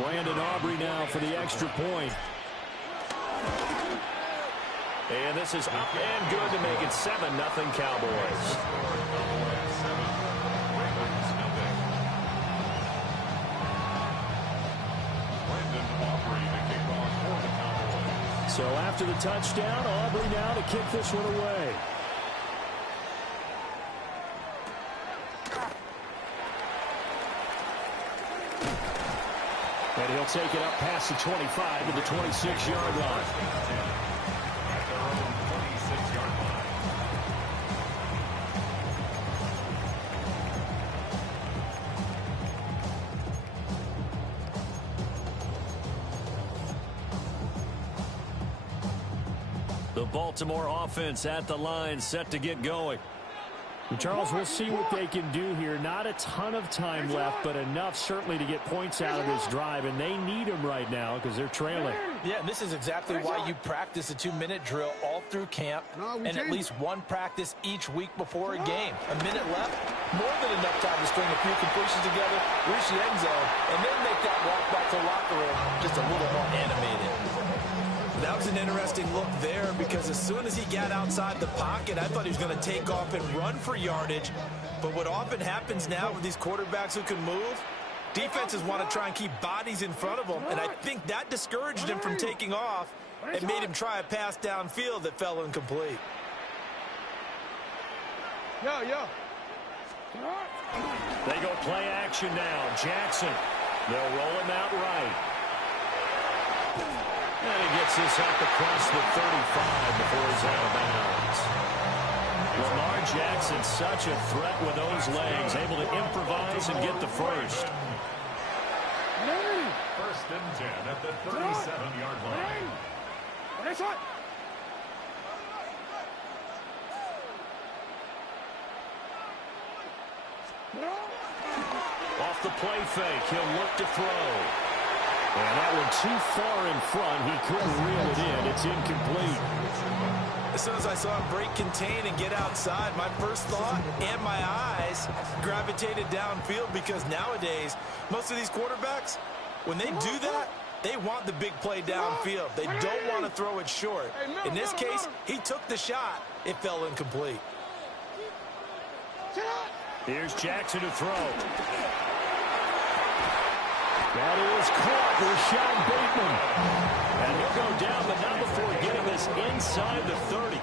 Brandon Aubrey now for the extra point. And this is up and good to make it 7-0 Cowboys. So after the touchdown, Aubrey now to kick this one away. And he'll take it up past the 25 to the 26-yard line. The Baltimore offense at the line, set to get going. Charles, we'll see what they can do here. Not a ton of time left, but enough certainly to get points out of this drive, and they need them right now because they're trailing. Yeah, and this is exactly why you practice a 2-minute drill all through camp and at least one practice each week before a game. A minute left, more than enough time to string a few completions together, reach the end zone, and then make that walk back to the locker room just a little more animated. That was an interesting look there because as soon as he got outside the pocket, I thought he was going to take off and run for yardage. But what often happens now with these quarterbacks who can move, defenses want to try and keep bodies in front of them. And I think that discouraged him from taking off and made him try a pass downfield that fell incomplete. They go play action now. Jackson. They'll roll him out right. And he gets this up across the 35 before he's out of bounds. Lamar Jackson, such a threat with those legs, able to improvise and get the first. First and 10 at the 37-yard line. Off the play fake, he'll look to throw. And that one too far in front. He couldn't reel it in. It's incomplete. As soon as I saw him break contain and get outside, my first thought and my eyes gravitated downfield because nowadays, most of these quarterbacks, when they do that, they want the big play downfield. They don't want to throw it short. In this case, he took the shot. It fell incomplete. Here's Jackson to throw. That is caught, Rashad Bateman. And he'll go down, but not before getting this inside the 30.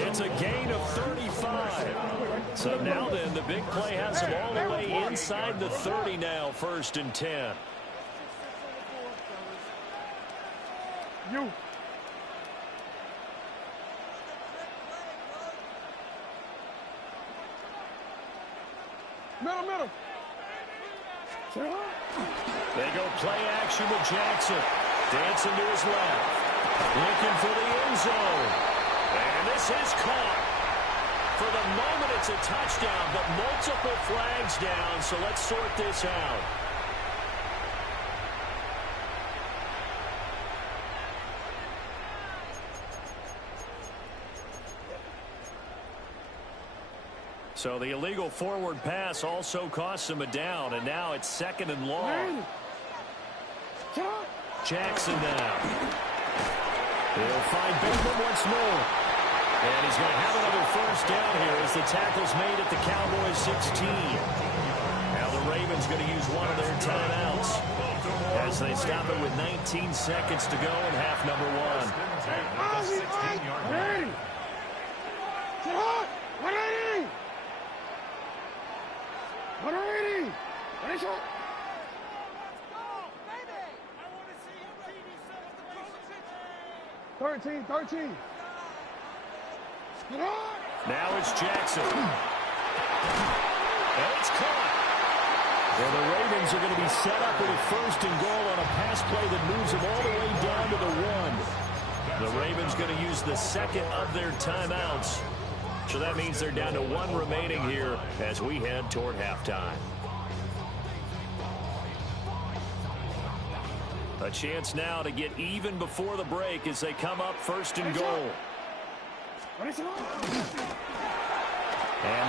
It's a gain of 35. So now then, the big play has him all the way inside the 30 now, 1st and 10. Middle. They go play action with Jackson. Dancing to his left. Looking for the end zone. And this is caught. For the moment, it's a touchdown, but multiple flags down, so let's sort this out. So the illegal forward pass also costs him a down, and now it's 2nd and long. Jackson now. He'll find Bateman once more. And he's going to have another first down here as the tackle's made at the Cowboys 16. Now the Ravens going to use one of their timeouts as they stop it with 19 seconds to go in half number 1. Now it's Jackson. And it's caught. And the Ravens are going to be set up with a 1st and goal on a pass play that moves them all the way down to the 1. The Ravens going to use the 2nd of their timeouts. So that means they're down to 1 remaining here as we head toward halftime. A chance now to get even before the break as they come up 1st and goal. And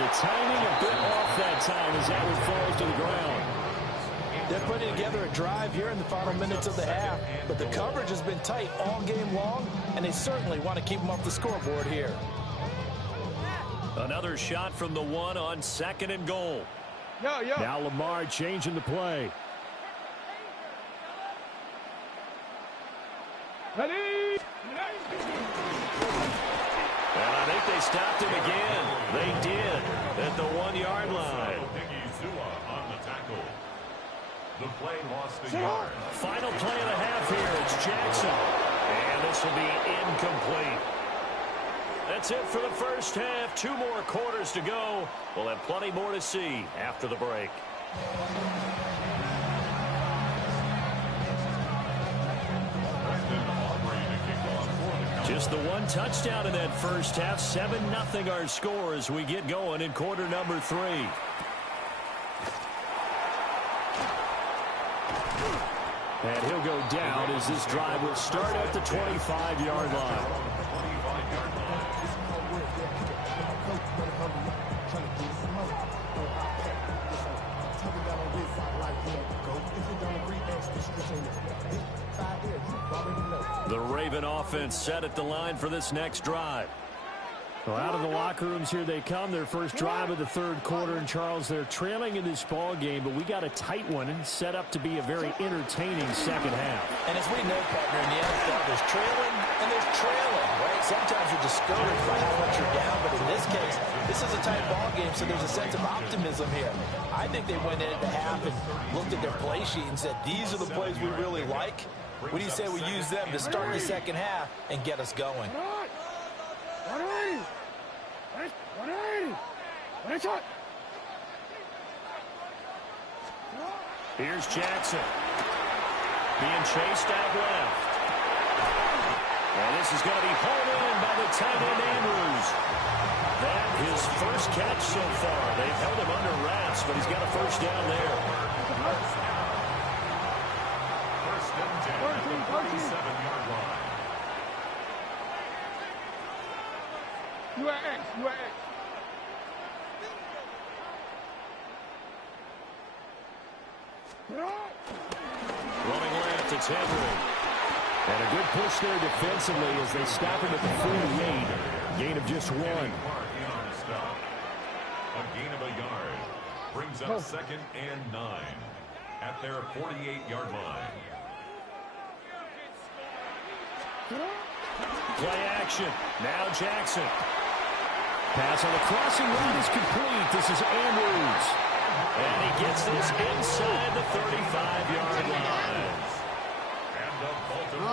the timing a bit off that time as that one falls to the ground. They're putting together a drive here in the final minutes of the half, but the coverage has been tight all game long, and they certainly want to keep them off the scoreboard here. Another shot from the one on 2nd and goal. Now Lamar changing the play. Ready? And I think they stopped him again. They did at the 1-yard line. On the tackle. The play lost a yard. Final play of the half here. It's Jackson. And this will be incomplete. That's it for the first half. 2 more quarters to go. We'll have plenty more to see after the break. Just the 1 touchdown in that first half. 7-0 our score as we get going in quarter number 3. And he'll go down as this drive will start at the 25-yard line. The Raven offense set at the line for this next drive. Well, out of the locker rooms here they come. Their first drive of the 3rd quarter. And, Charles, they're trailing in this ball game, but we got a tight one and set up to be a very entertaining second half. And as we know, partner, in the NFL, there's trailing and there's trailing, right? Sometimes you're discouraged by how much you're down, but in this case, this is a tight ball game, so there's a sense of optimism here. I think they went in at the half and looked at their play sheet and said, these are the plays we really like. What do you say we use them to start the second half and get us going? Here's Jackson. Being chased out left. And this is going to be hauled in by the tight end Andrews. That his first catch so far. They've held him under wraps, but he's got a first down there. First and 10 at the 37-yard line. Running left, it's Henry. And a good push there defensively as they stop him at the 48. Gain of just 1. A gain of a yard brings up 2nd and 9 at their 48-yard line. Play action. Now Jackson. Pass on the crossing route is complete. This is Andrews. And he gets this inside the 35-yard line.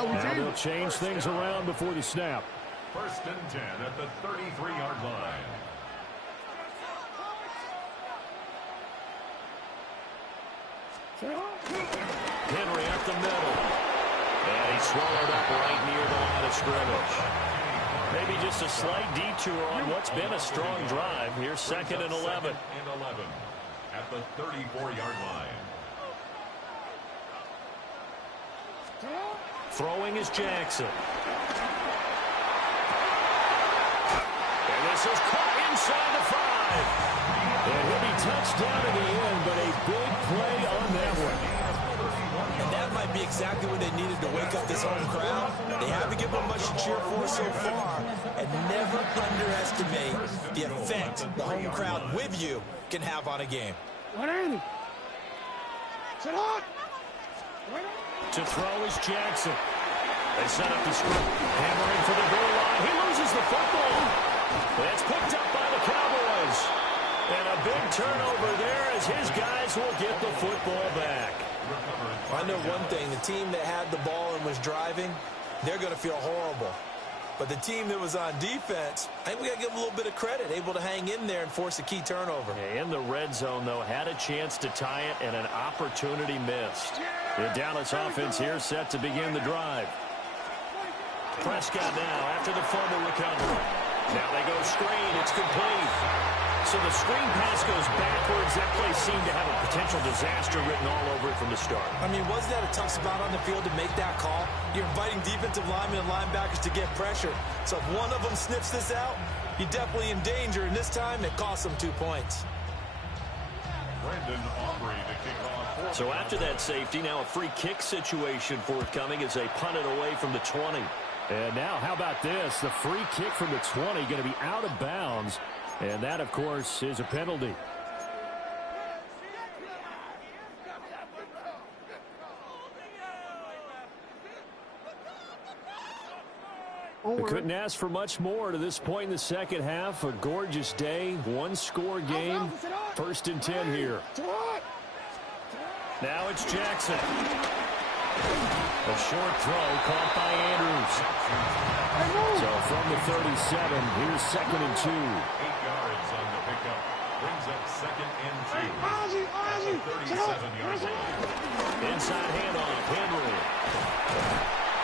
Now they'll change things around before the snap. First and 10 at the 33-yard line. Henry up the middle. And he's swallowed up right near the line of scrimmage. Maybe just a slight detour on what's been a strong drive. Here's 2nd and 11. At the 34-yard line. Throwing is Jackson. And this is caught inside the 5. And he'll be touched down in the end, but a big play on that one. And that might be exactly what they needed to wake up this home crowd. They haven't given them much to cheer for so far. And never underestimate the effect the home crowd with you can have on a game. To throw is Jackson. They set up the screen. Hammering for the goal line. He loses the football. It's picked up by the Cowboys. And a big turnover there as his guys will get the football back. I know one thing. The team that had the ball and was driving, they're going to feel horrible. But the team that was on defense, I think we got to give them a little bit of credit, able to hang in there and force a key turnover. In the red zone, though, had a chance to tie it and an opportunity missed. The Dallas offense here set to begin the drive. Prescott now after the fumble recovery. Now they go screen. It's complete. So the screen pass goes backwards. That play seemed to have a potential disaster written all over it from the start. I mean, wasn't that a tough spot on the field to make that call? You're inviting defensive linemen and linebackers to get pressure. So if one of them sniffs this out, you're definitely in danger. And this time, it cost them 2 points. So after that safety, now a free kick situation forthcoming as they punt it away from the 20. And now, how about this? The free kick from the 20 going to be out of bounds. And that, of course, is a penalty. We couldn't ask for much more to this point in the second half. A gorgeous day, one-score game. 1st and 10 here. Now it's Jackson. A short throw caught by Andrews. So from the 37, here's 2nd and 2. 8 yards on the pickup. Brings up 2nd and 2. At the 37-yard line. Inside handoff, Henry.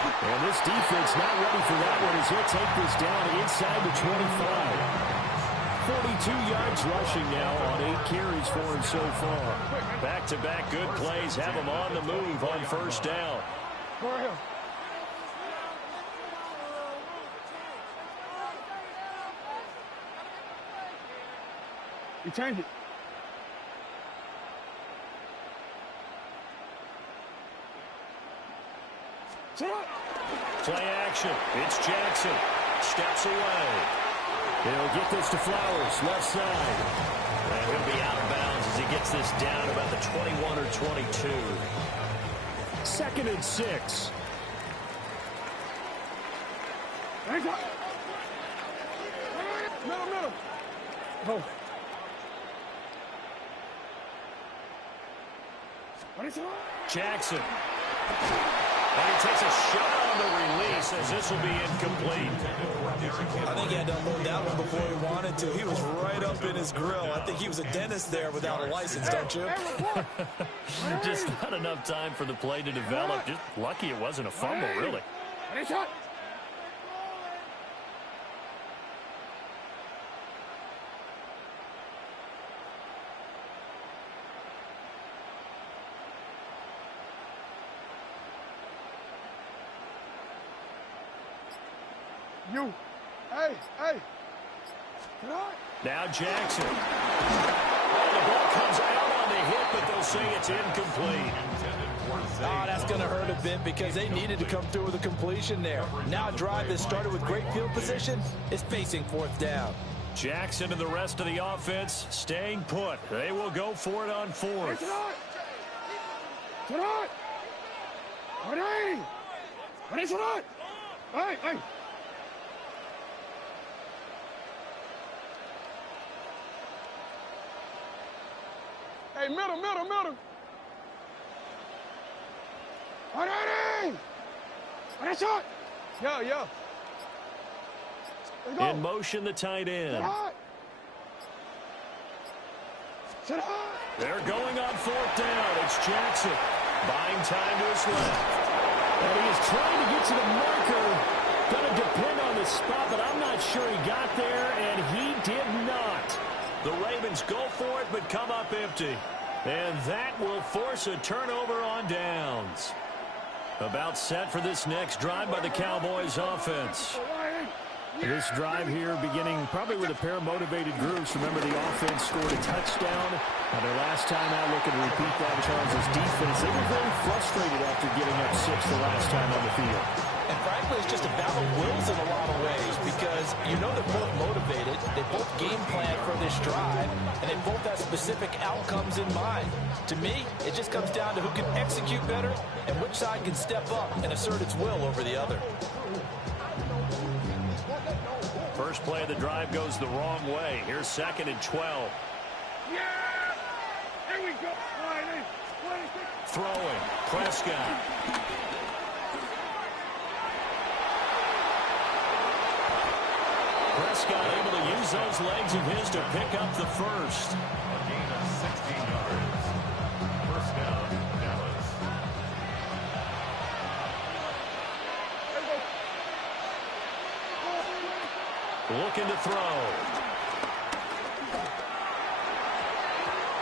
And this defense not ready for that one as he'll take this down inside the 25. 42 yards rushing now on 8 carries for him so far. Back-to-back good plays have him on the move on 1st down. You change it. Play action. It's Jackson. Steps away. He'll get this to Flowers, left side. And he'll be out of bounds as he gets this down about the 21 or 22. 2nd and 6. Middle. Oh. Jackson. And he takes a shot on the release as this will be incomplete. I think he had to unload that one before he wanted to. He was right up in his grill. I think he was a dentist there without a license, don't you? Just not enough time for the play to develop. Just lucky it wasn't a fumble, really. You. Hey. Now Jackson. And the ball comes out on the hit, but they'll say it's incomplete. Oh, that's going to hurt a bit because they needed to come through with a completion there. Now a drive that started with great field position is facing 4th down. Jackson and the rest of the offense staying put. They will go for it on 4th. Hey, middle. Yeah. In motion, the tight end. They're going on 4th down. It's Jackson. Buying time to his left. And he is trying to get to the marker. Going to depend on the spot, but I'm not sure he got there, and he did not. The Ravens go for it, but come up empty. And that will force a turnover on downs. About set for this next drive by the Cowboys offense. This drive here beginning probably with a pair of motivated groups. Remember, the offense scored a touchdown. Now their last time out, looking to repeat that Chargers defense. They were very frustrated after giving up 6 the last time on the field. And frankly, it's just a battle of wills in a lot of ways because you know they're both motivated. They both game plan for this drive, and they both have specific outcomes in mind. To me, it just comes down to who can execute better and which side can step up and assert its will over the other. First play of the drive goes the wrong way. Here's 2nd and 12. Yeah! There we go. Throwing. Prescott. Prescott able to use those legs of his to pick up the first. A gain of 16 yards. 1st down, Dallas. Looking to throw.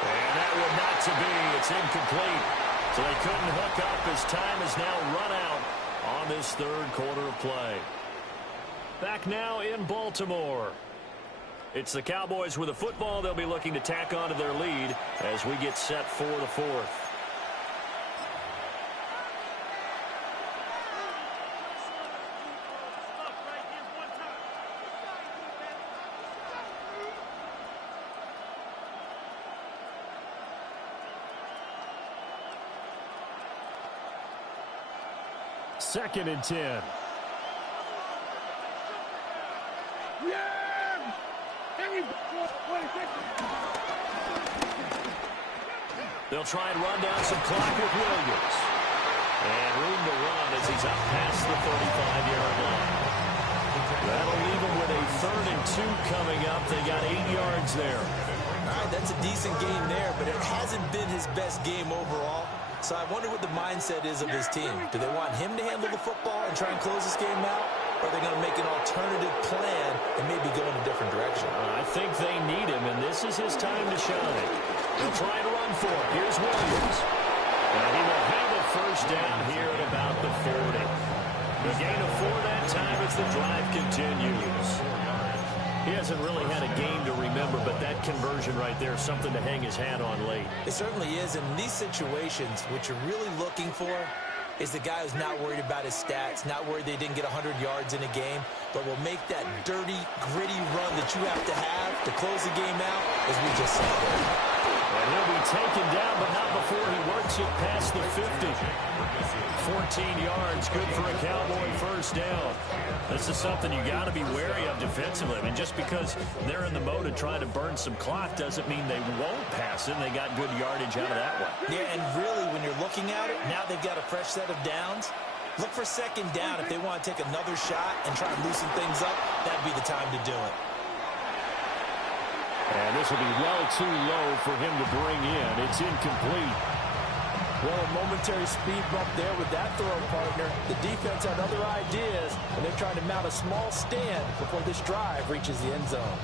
And that one not to be. It's incomplete. So they couldn't hook up as time is now run out on this 3rd quarter of play. Back now in Baltimore. It's the Cowboys with the football. They'll be looking to tack on to their lead as we get set for the fourth. Second and 10. They'll try and run down some clock with Williams. And room to run as he's up past the 35-yard line. That'll leave him with a 3rd and 2 coming up. They got 8 yards there. All right, that's a decent game there, but it hasn't been his best game overall. So I wonder what the mindset is of his team. Do they want him to handle the football and try and close this game out? Or are they going to make an alternative plan and maybe go in a different direction? I think they need him, and this is his time to shine. They'll try and run for it. Here's Williams. And he will have a first down here at about the 40. The gain of 4 that time as the drive continues. He hasn't really had a game to remember, but that conversion right there is something to hang his hat on late. It certainly is. In these situations, what you're really looking for is the guy who's not worried about his stats, not worried they didn't get 100 yards in a game, but will make that dirty, gritty run that you have to close the game out, as we just saw there. And he'll be taken down, but not before he works it past the 50. 14 yards, good for a Cowboy first down. This is something you got to be wary of defensively. I mean, just because they're in the mode of trying to burn some clock doesn't mean they won't pass it. They got good yardage out of that one. Yeah, and really, when you're looking at it, now they've got a fresh set of downs. Look for second down. If they want to take another shot and try and loosen things up, that'd be the time to do it. And this will be well too low for him to bring in. It's incomplete. Well, a momentary speed bump there with that throw, partner. The defense had other ideas, and they're trying to mount a small stand before this drive reaches the end zone.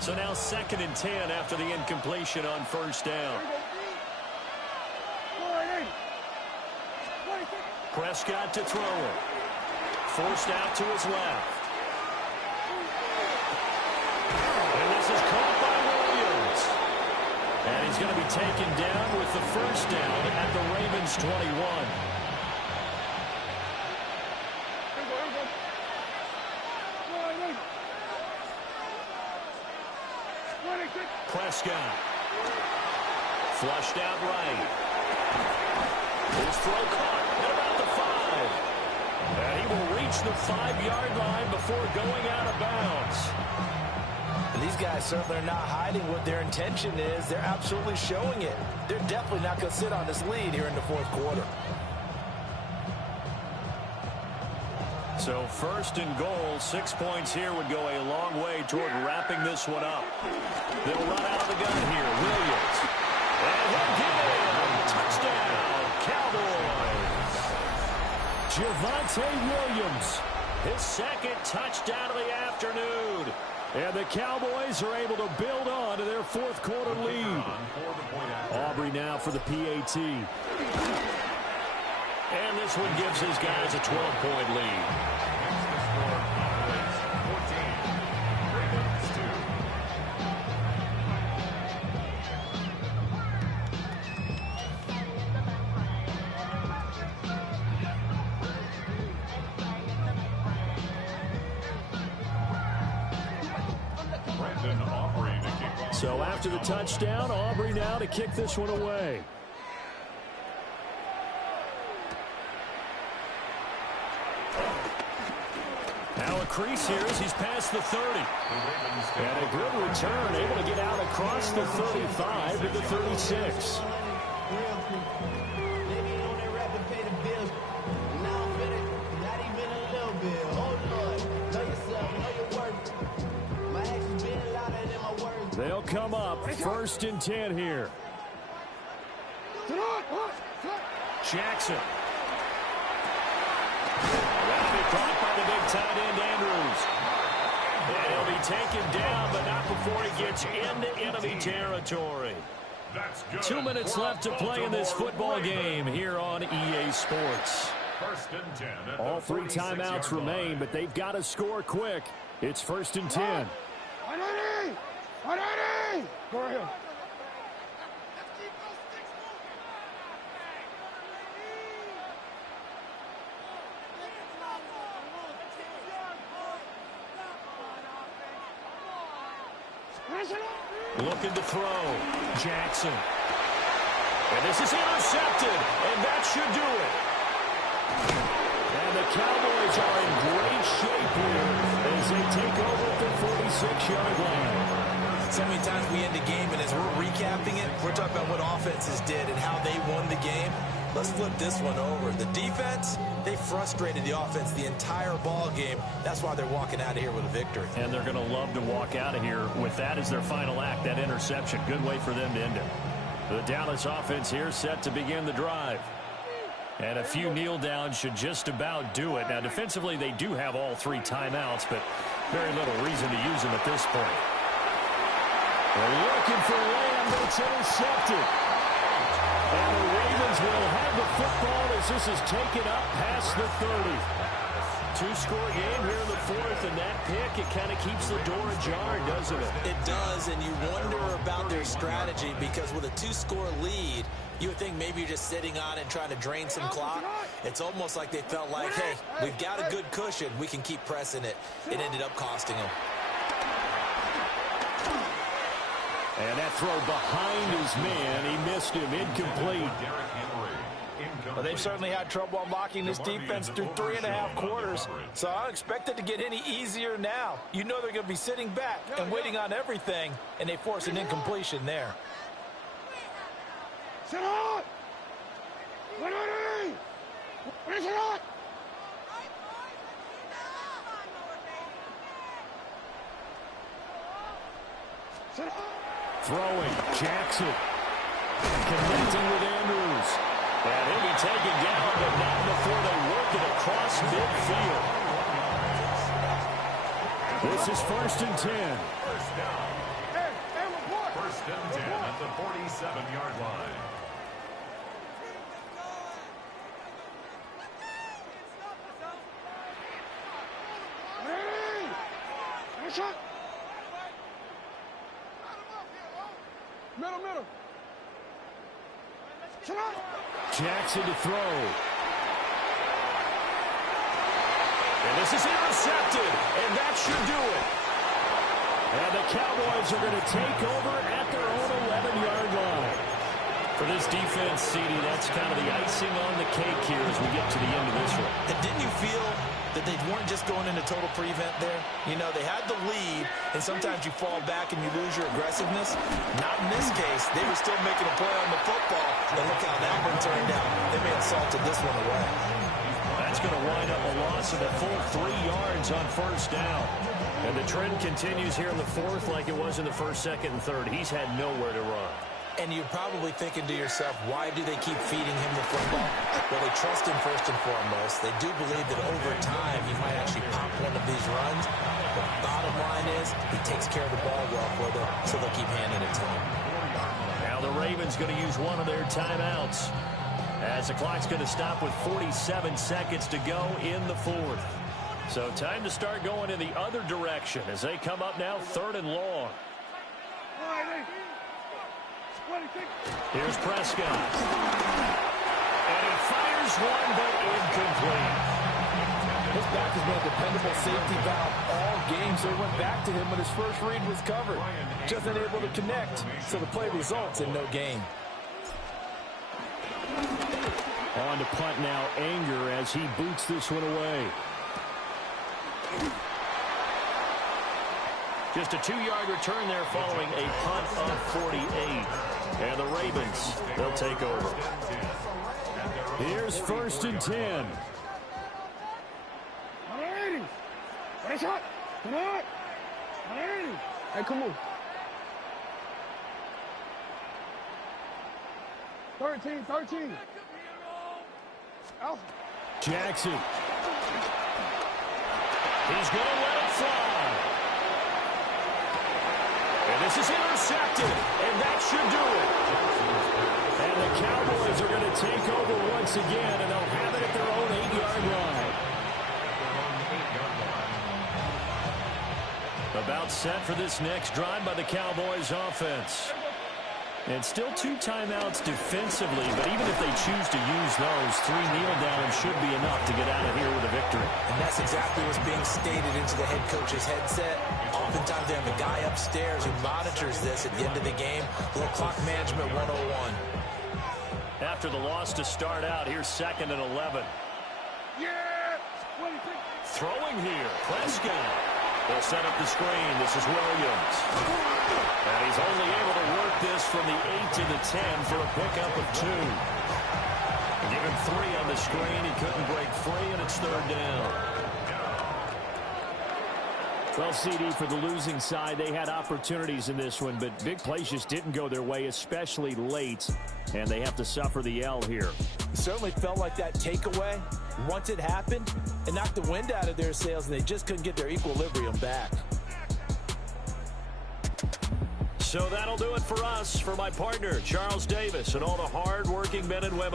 So now 2nd and 10 after the incompletion on first down. Prescott to throw it. Forced out to his left. And this is caught by Williams. And he's going to be taken down with the first down at the Ravens 21. Prescott. Flushed out right. His throw caught at about the 5. And he will reach the 5-yard line before going out of bounds. And these guys certainly are not hiding what their intention is. They're absolutely showing it. They're definitely not going to sit on this lead here in the fourth quarter. So 1st and goal, 6 points here would go a long way toward wrapping this one up. They'll run out of the gun here. Williams. And he'll get it. Touchdown, Cowboys. Javonte Williams. His 2nd touchdown of the afternoon. And the Cowboys are able to build on to their fourth quarter lead. Aubrey now for the PAT. And this one gives his guys a 12-point lead. So after the touchdown, Aubrey now to kick this one away. Now a crease here as he's past the 30. And a good return, able to get out across the 35 to the 36. They'll come up 1st and 10 here. Jackson. That'll be caught by the big tight end, Andrews. And he'll be taken down, but not before he gets into enemy territory. 2 minutes left to play in this football game here on EA Sports. All 3 timeouts remain, but they've got to score quick. It's 1st and 10. Looking to throw. Jackson. And this is intercepted, and that should do it. And the Cowboys are in great shape here as they take over at the 46-yard line. So many times we end a game, and as we're recapping it, we're talking about what offenses did and how they won the game. Let's flip this one over. The defense, they frustrated the offense the entire ball game. That's why they're walking out of here with a victory. And they're going to love to walk out of here with that as their final act, that interception. Good way for them to end it. The Dallas offense here set to begin the drive. And a few kneel downs should just about do it. Now, defensively, they do have all 3 timeouts, but very little reason to use them at this point. They're looking for Lamb, but it's intercepted. And the Ravens will have the football as this is taken up past the 30. 2-score game here in the 4th, and that pick, it kind of keeps the door ajar, doesn't it? It does, and you wonder about their strategy because with a 2-score lead, you would think maybe you're just sitting on it and trying to drain some clock. It's almost like they felt like, hey, we've got a good cushion. We can keep pressing it. It ended up costing them. And that throw behind his man. He missed him. Incomplete. Well, they've certainly had trouble unlocking this defense through 3.5 quarters, so I don't expect it to get any easier now. You know they're going to be sitting back and waiting on everything, and they force an incompletion there. Sit on! Sit on! Sit on! Throwing. Jackson. Connecting with Andrews. And he'll be taken down, but not before they work it across midfield. This is 1st and 10. First down. First and 10 at the 47-yard line. Shot. Middle. Shot. Jackson to throw. And this is intercepted, and that should do it. And the Cowboys are going to take over at their own 11-yard line. For this defense, CD, that's kind of the icing on the cake here as we get to the end of this one. And didn't you feel that they weren't just going into total prevent there? You know, they had the lead, and sometimes you fall back and you lose your aggressiveness. Not in this case. They were still making a play on the football, and look how that one turned out. They may have salted this one away. That's going to wind up a loss of a full 3 yards on 1st down. And the trend continues here in the 4th like it was in the 1st, 2nd, and 3rd. He's had nowhere to run. And you're probably thinking to yourself, why do they keep feeding him the football? Well, they trust him first and foremost. They do believe that over time he might actually pop one of these runs. The bottom line is he takes care of the ball well for them, so they'll keep handing it to him. Now the Ravens going to use one of their timeouts as the clock's going to stop with 47 seconds to go in the 4th. So time to start going in the other direction as they come up now 3rd and long. Here's Prescott. And he fires one, but incomplete. His back has been a dependable safety valve all game, so he went back to him when his first read was covered. Just unable to connect, so the play results in no gain. On to punt now, Anger as he boots this one away. Just a 2-yard return there following a punt of 48. And the Ravens, they'll take over. Here's 1st and 10. Hey, come on. 13. Alpha. Jackson. He's going to let it fly. And this is intercepted, and that should do it. And the Cowboys are going to take over once again, and they'll have it at their own 8-yard line. About set for this next drive by the Cowboys offense. And still 2 timeouts defensively, but even if they choose to use those, 3 kneel downs should be enough to get out of here with a victory. And that's exactly what's being stated into the head coach's headset. Oftentimes they have a guy upstairs who monitors this at the end of the game. A little clock management 101. After the loss to start out, here's 2nd and 11. Yeah! Throwing here, Prescott. They'll set up the screen. This is Williams. And he's only able to work this from the 8 to the 10 for a pickup of 2. Give him 3 on the screen. He couldn't break free, and it's 3rd down. Well, CD, for the losing side, they had opportunities in this one, but big plays just didn't go their way, especially late, and they have to suffer the L here. It certainly felt like that takeaway, once it happened, it knocked the wind out of their sails, and they just couldn't get their equilibrium back. So that'll do it for us. For my partner, Charles Davis, and all the hard-working men and women